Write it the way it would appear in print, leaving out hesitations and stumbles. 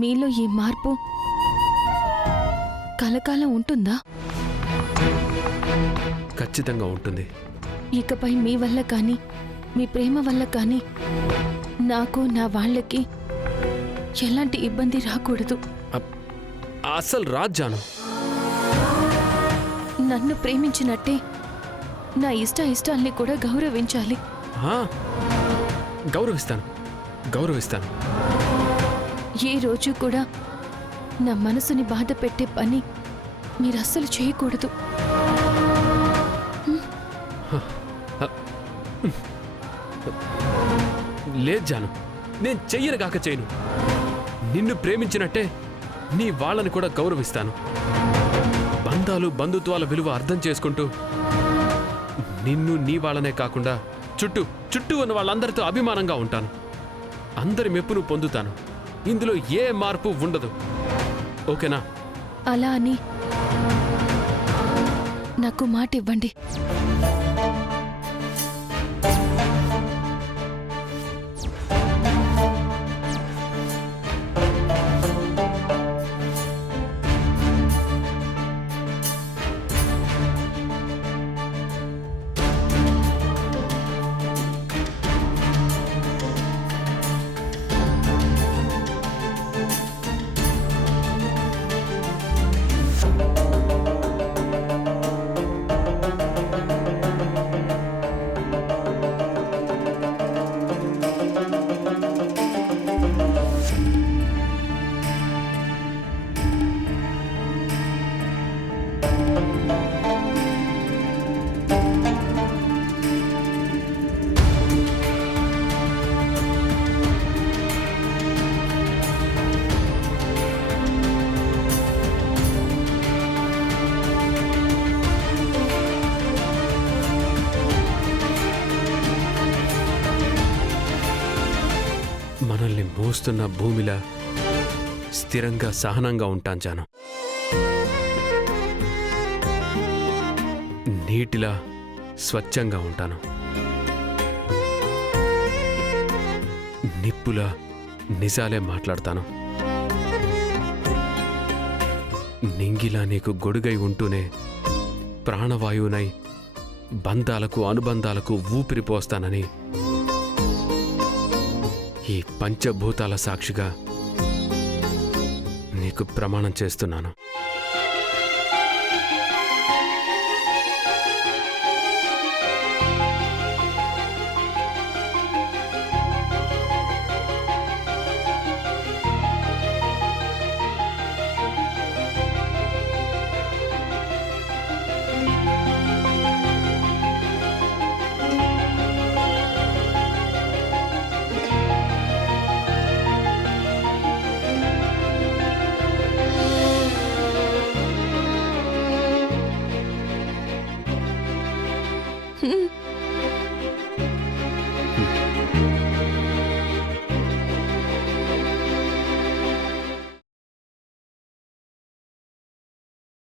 మీలో ఈ మార్పు కలకాలం ఉంటుందా? ఖచ్చితంగా ఉంటుంది. ఇకపై మీ వల్ల కానీ మీ ప్రేమ వల్ల కానీ నాకు నా వాళ్ళకి ఎలాంటి ఇబ్బంది రాకూడదు. అసలు రాజ్యాను నన్ను ప్రేమించినట్టే నా ఇష్టాల్ని కూడా గౌరవించాలి. గౌరవిస్తాను. ఏ రోజు కూడా నా మనసుని బాధ పెట్టే పని మీరస్సలు చేయకూడదు. లేదు జాను, నేను చెయ్యనుగాక చేయను. నిన్ను ప్రేమించినట్టే నీ వాళ్ళని కూడా గౌరవిస్తాను. బంధాలు బంధుత్వాల విలువ అర్థం చేసుకుంటూ నిన్ను నీ వాళ్ళనే కాకుండా చుట్టూ ఉన్న వాళ్ళందరితో అభిమానంగా ఉంటాను. అందరి మెప్పును పొందుతాను. ఇందులో ఏ మార్పు ఉండదు. ఓకేనా? అలా అని నాకు మాట ఇవ్వండి. మనల్ని మోస్తున్న భూమిలా స్థిరంగా సహనంగా ఉంటాను జాను. నీటిలా స్వచ్ఛంగా ఉంటాను. నిప్పులా నిజాలే మాట్లాడతాను. నింగిలా నీకు గొడుగై ఉంటూనే ప్రాణవాయువునై బంధాలకు అనుబంధాలకు ఊపిరిపోస్తానని ఈ పంచభూతాల సాక్షిగా నీకు ప్రమాణం చేస్తున్నాను.